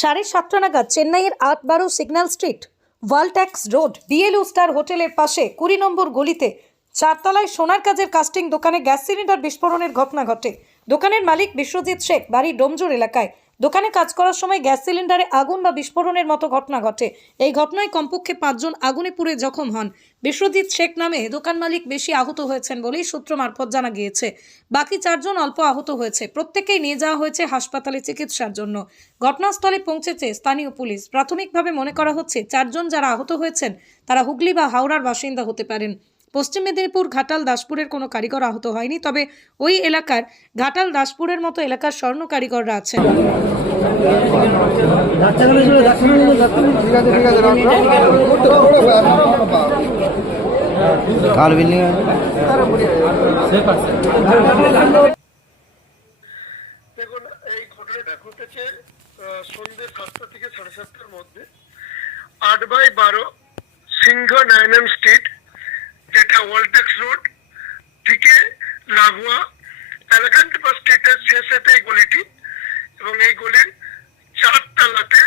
7:30 নাগাদ চেন্নাইয়ের 8-12 signal street, Walltax road, BLU star হোটেলের পাশে 20 নম্বর গলিতে চারতলায় সোনার কাজের কাস্টিং দোকানে গ্যাস সিলিন্ডার বিস্ফোরণের ঘটনা ঘটে। দোকানের মালিক বিশ্বজিৎ শেখ, বাড়ি ডোমজুর এলাকায়। দোকানে কাজ করার সময় গ্যাস সিলিন্ডারে আগুন বা বিস্ফোরণের মতো ঘটনা ঘটে। এই ঘটনায় কমপক্ষে 5 জন আগুনে পুড়ে জখম হন। বিশ্বজিৎ শেখ নামে দোকান মালিক বেশি আহত হয়েছেন বলেই সূত্র মারফত জানা গিয়েছে। বাকি 4 জন অল্প আহত হয়েছে। প্রত্যেককেই নিয়ে যাওয়া হয়েছে হাসপাতালে চিকিৎসার জন্য। ঘটনাস্থলে পৌঁছেছে স্থানীয় পুলিশ। প্রাথমিকভাবে মনে করা হচ্ছে 4 জন যারা আহত হয়েছেন তারা হুগলি বা হাওড়ার বাসিন্দা হতে পারেন। পশ্চিম মেদিনীপুর ঘাটাল দাসপুরের কোনো কারিগর আহত হয়নি, তবে ওই এলাকার ঘাটাল দাসপুরের মতো এলাকার স্বর্ণ কারিগররা আছেন। দেখুন, এই ঘটনাটা ঘটেছে সন্ধ্যে 7টা থেকে 7:30টার মধ্যে 8/12 সিংহ নাইনম স্ট্রিট, যেটা ওয়ালট্যাক্স রোড থেকে লাগোয়া এলিফ্যান্ট বাস স্ট্রিটের শেষেতে এই গলিটি, এবং এই গলির 4 তলাতে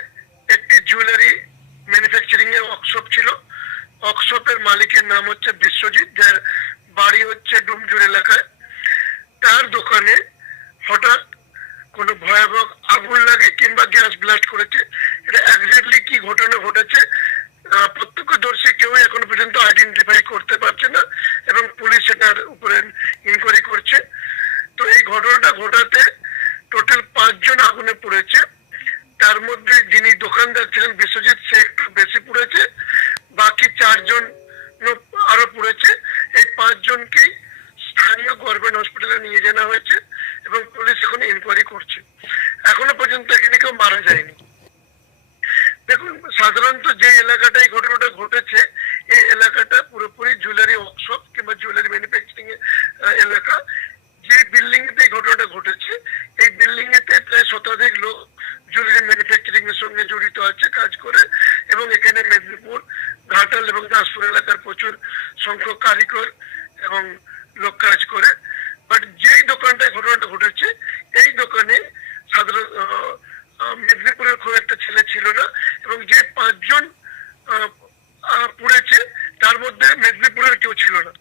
একটি জুয়েলারি ম্যানুফ্যাকচারিং এর ওয়ার্কশপ ছিল। ওয়ার্কশপের মালিকের নাম হচ্ছে বিশ্বজিৎ, যার বাড়ি হচ্ছে ডোমজুর এলাকায়। তার দোকানে হঠাৎ কোনো ভয়াবহ আগুন লাগে কিংবা গ্যাস ব্লাস্ট করেছে। এটা এক্স্যাক্টলি কি ঘটনা ঘটেছে প্রত্যক্ষদর্শী কেউ এখনো পর্যন্ত আইডেন্টিফাই করতে পারছে না, এবং পুলিশ এটার উপরে ইনকোয়ারি করছে। তো এই ঘটনাটা ঘটাতে টোটাল 5 জন আগুনে পড়েছে। তার মধ্যে যিনি দোকানদার ছিলেন বিশ্বজিৎ, সে একটু বেশি পড়েছে। বাকি 4 জন আরো পড়েছে। এই 5 জনকেই স্থানীয় গভর্নমেন্ট হসপিটালে নিয়ে যাওয়া হয়েছে এবং পুলিশ এখন ইনকোয়ারি করছে। এখনো পর্যন্ত এখানে কেউ মারা যায়নি। দেখুন, সাধারণত যে এলাকাটা এই ঘটনাটা ঘটেছে, এই এলাকাটা পুরোপুরি জুয়েলারি ওয়ার্কশপ কিংবা জুয়েলারি ম্যানুফ্যাকচারিং এলাকা। যে বিল্ডিং এতে এই ঘটনাটা ঘটেছে, এই বিল্ডিং এতে প্রায় শতাধিক লোক জুয়েলারি ম্যানুফ্যাকচারিং এর সঙ্গে জড়িত আছে, কাজ করে, এবং এখানে মেদিনীপুর, ঘাটাল এবং দাসপুর এলাকার প্রচুর সংখ্যক কারিগর এবং লোক কাজ করে। বাট যেই দোকানটায় ঘটনাটা ঘটেছে, এই দোকানে সাধারণ মেদিনীপুরের খুব একটা ছেলে ছিল না, এবং যে 5 জন পড়েছে তার মধ্যে মেদিনীপুরের কেউ ছিল না।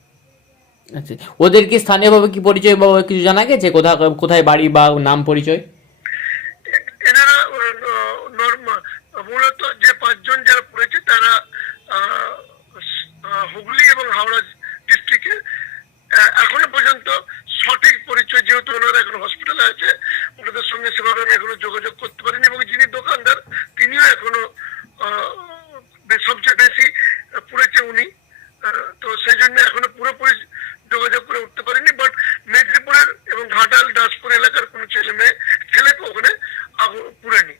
আচ্ছা, ওদের কি স্থানীয়ভাবে কি পরিচয় বা কিছু জানা গেছে, কোথায় বাড়ি বা নাম পরিচয়? এনারা মূলত যে 5 জন যারা পড়েছে তারা হুগলি এবং হাওড়া ডিস্ট্রিক্টে। এখনো পর্যন্ত সঠিক পরিচয়, যেহেতু ওনারা এখন হসপিটালে আছে, ওনাদের সঙ্গে সেভাবে আমি এখনো যোগাযোগ করতে পারিনি, এবং যিনি দোকানদার তিনিও এখনো সবচেয়ে বেশি পড়েছে উনি। তো সেই জন্য এখনো পুরোপুরি যোগাযোগ করে উঠতে পারিনি। বাট মেদিনীপুরের এবং ঘাটাল দাসপুর এলাকার কোনো ছেলেকে ওখানে পুড়েনি।